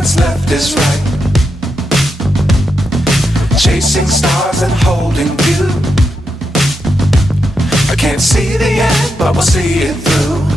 what's left is right. Chasing stars and holding you. I can't see the end, but we'll see it through.